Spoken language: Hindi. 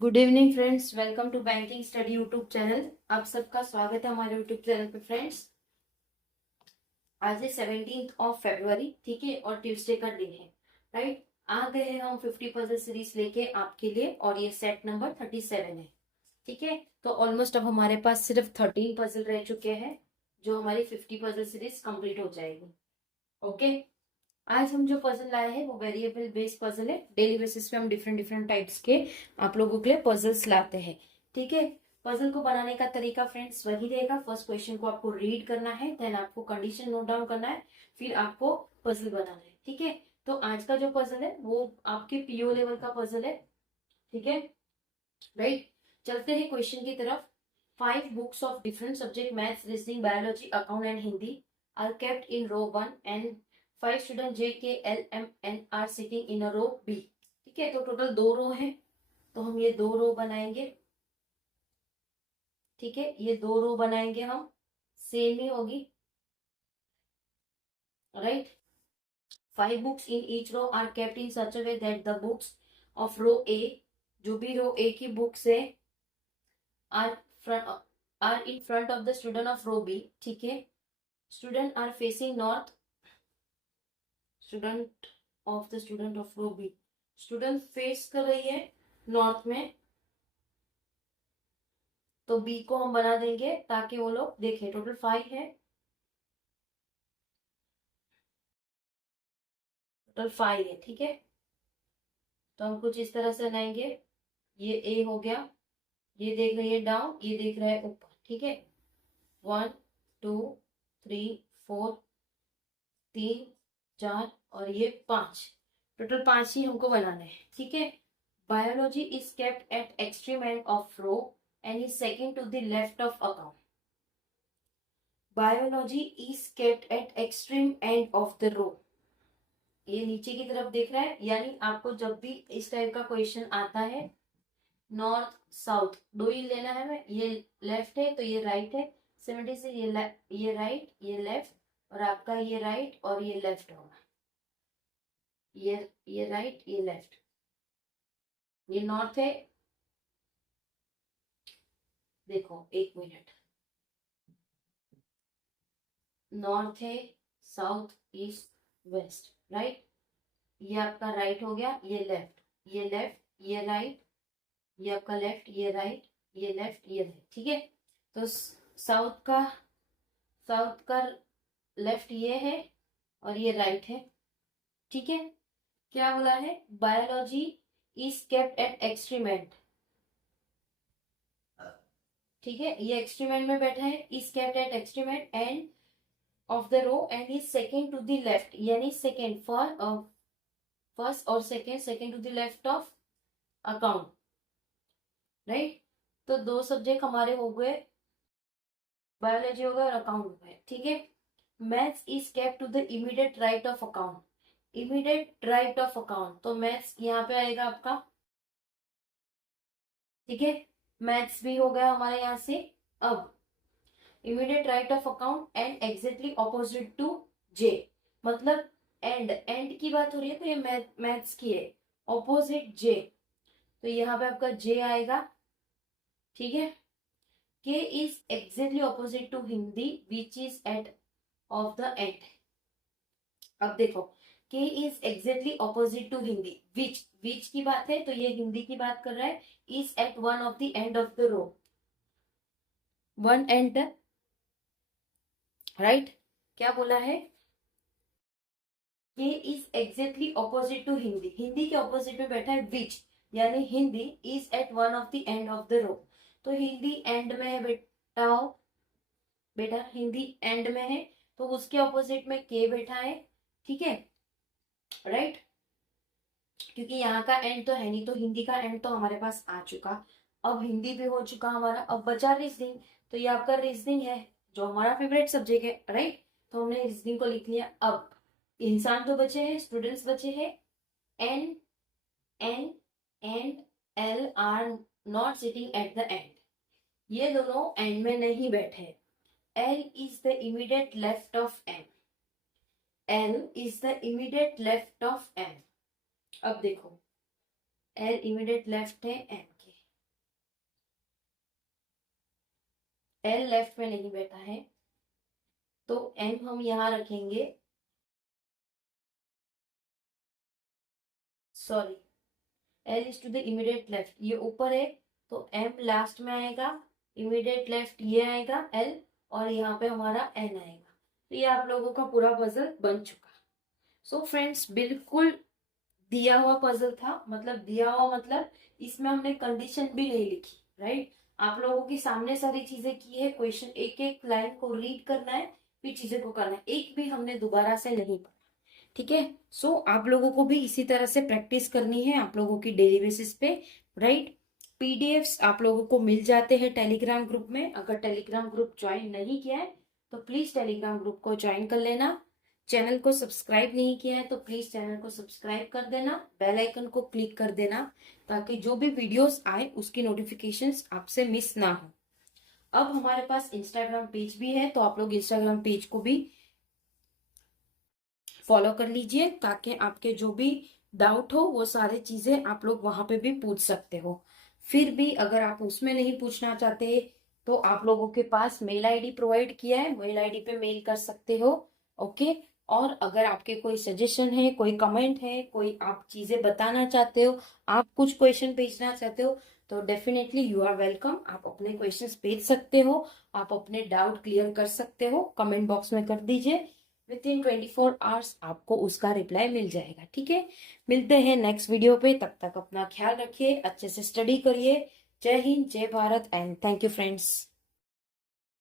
Good evening friends, welcome to banking study YouTube channel. आप सबका स्वागत है हमारे यूट्यूब चैनल पे। फ्रेंड्स, आज है 17 फरवरी, ठीक है, और ट्यूसडे का दिन है, राइट। आ गए हैं हम 50 पजल सीरीज लेके आपके लिए, और ये सेट नंबर 37 है, ठीक है। तो ऑलमोस्ट अब हमारे पास सिर्फ 13 पजल रह चुके हैं, जो हमारी 50 पजल सीरीज कंप्लीट हो जाएगी। ओके, आज हम जो पजल लाए हैं वो वेरिएबल बेस्ड पजल है। डेली बेसिस पे हम डिफरेंट डिफरेंट टाइप्स के आप लोगों के लिए पजल्स लाते हैं, ठीक है। पजल को बनाने का तरीका फ्रेंड्स वही रहेगा। फर्स्ट क्वेश्चन को आपको रीड करना है, देन आपको कंडीशन नोट डाउन करना है, फिर आपको पजल बनाना है, ठीक है। तो आज का जो पजल है वो आपके पीओ लेवल का पजल है, ठीक है, राइट। चलते हैं क्वेश्चन की तरफ। 5 books of different subject maths, reasoning, biology, account and Hindi are kept in row 1 and 5 student JKLMN are sitting in a row B। ठीक है, तो टोटल 2 रो है, तो हम ये 2 रो बनाएंगे, ठीक है। ये 2 रो बनाएंगे हम, सेम ही होगी, right. 5 books in each row are kept in such a way that the books of row A, जो भी रो A की बुक्स है, are front are in front of the student of row B, ठीक है। Student are facing north, student of row B, student face कर रही है नॉर्थ में, तो B को हम बना देंगे ताकि वो लोग देखें। टोटल 5 है, ठीक है। तो हम कुछ इस तरह से बनाएंगे। ये A हो गया, ये देख रही है डाउन, ये देख रहा है ऊपर, ठीक है। 1 2 3 4 3 4 और ये 5, टोटल 5 ही हमको बनाना है, ठीक है। Biology is kept at extreme end of row and is second to the left of account. Biology is kept at extreme end of the row. ये नीचे की तरफ देख रहा है, यानी आपको जब भी इस टाइप का क्वेश्चन आता है, नॉर्थ साउथ दो ही लेना है। मैं ये लेफ्ट है तो ये राइट है, सिमिलरिटी से ये राइट ये लेफ्ट, और आपका ये राइट और ये लेफ्ट होगा। ये राइट ये लेफ्ट, ये नॉर्थ है, देखो एक मिनट, नॉर्थ है, साउथ ईस्ट वेस्ट, राइट। ये आपका राइट हो गया, ये लेफ्ट, ये राइट, ये आपका लेफ्ट, ये राइट, ये लेफ्ट, ये राइट, ठीक है। तो साउथ का लेफ्ट ये है और ये राइट है, ठीक है। क्या बोला है? Biology is kept at extreme, ठीक है, ये एक्सट्रीमेंट में बैठा है, is kept at extreme end of the row and is second to the left, यानी सेकेंड फर्स्ट और second to the left of account, right. तो 2 सब्जेक्ट हमारे हो गए, बायोलॉजी हो गया और अकाउंट हो गए, ठीक है। Maths is kept to the immediate right of account, immediate right of account, तो मैथ्स यहाँ पे आएगा आपका, ठीक है। मैथ्स भी हो गया हमारे यहाँ से। अब immediate right of account and exactly opposite to J, मतलब एंड की बात हो रही है, तो ये मैथ्स की है, ऑपोजिट जे, तो यहाँ पे आपका जे आएगा, ठीक है। K is exactly opposite to Hindi which is at of the end. अब देखो, K is exactly opposite to Hindi, which की बात है तो ये हिंदी की बात कर रहा है, is at one of the end of the row, one end, right. क्या बोला है? K is exactly opposite to Hindi, Hindi के ऑपोजिट में बैठा है विच, यानी Hindi is at one of the end of the row, तो हिंदी एंड में है बेटा हिंदी एंड में है, तो उसके ऑपोजिट में के बैठा है, ठीक है, राइट। क्योंकि यहाँ का एंड तो है नहीं, तो हिंदी का एंड तो हमारे पास आ चुका, अब हिंदी भी हो चुका हमारा, अब बचा रीजनिंग, तो ये आपका रीजनिंग है जो हमारा फेवरेट सब्जेक्ट है, राइट। तो हमने रीजनिंग को लिख लिया। अब इंसान तो बचे हैं, स्टूडेंट्स बचे हैं, N N and L are not sitting at the end, ये दोनों एंड में नहीं बैठे। L is the immediate left of N, L is the immediate left of N. अब देखो, एल इमीडिएट लेफ्ट है एन के, एल लेफ्ट में नहीं बैठा है तो एम हम यहाँ रखेंगे, sorry, L is to the immediate left, ये ऊपर है तो एम लास्ट में आएगा, इमीडिएट लेफ्ट ये आएगा एल, और यहाँ पे हमारा एन आएगा। तो ये आप लोगों का पूरा पजल बन चुका। सो फ्रेंड्स, बिल्कुल दिया हुआ पजल था, मतलब दिया हुआ मतलब इसमें हमने कंडीशन भी नहीं लिखी, राइट। आप लोगों के सामने सारी चीजें की है, क्वेश्चन एक एक लाइन को रीड करना है, फिर चीजें को करना है, एक भी हमने दोबारा से नहीं पढ़ा, ठीक है। सो आप लोगों को भी इसी तरह से प्रैक्टिस करनी है आप लोगों की डेली बेसिस पे, राइट। पीडीएफ्स आप लोगों को मिल जाते हैं टेलीग्राम ग्रुप में। अगर टेलीग्राम ग्रुप ज्वाइन नहीं किया है तो प्लीज टेलीग्राम ग्रुप को ज्वाइन कर लेना। चैनल को सब्सक्राइब नहीं किया है तो प्लीज चैनल को सब्सक्राइब कर देना, बेल आइकन को क्लिक कर देना, ताकि जो भी वीडियोस आए उसकी नोटिफिकेशंस आपसे मिस ना हो। अब हमारे पास इंस्टाग्राम पेज भी है, तो आप लोग इंस्टाग्राम पेज को भी फॉलो कर लीजिए, ताकि आपके जो भी डाउट हो वो सारे चीजें आप लोग वहां पे भी पूछ सकते हो। फिर भी अगर आप उसमें नहीं पूछना चाहते तो आप लोगों के पास मेल आईडी प्रोवाइड किया है, मेल आईडी पे मेल कर सकते हो, ओके। और अगर आपके कोई सजेशन है, कोई कमेंट है, कोई आप चीजें बताना चाहते हो, आप कुछ क्वेश्चन भेजना चाहते हो, तो डेफिनेटली यू आर वेलकम। आप अपने क्वेश्चंस भेज सकते हो, आप अपने डाउट क्लियर कर सकते हो, कमेंट बॉक्स में कर दीजिए। विद इन 24 आवर्स आपको उसका रिप्लाई मिल जाएगा, ठीक है। मिलते हैं नेक्स्ट वीडियो पे, तब तक अपना ख्याल रखिए, अच्छे से स्टडी करिए। जय हिंद, जय Bharat and thank you friends.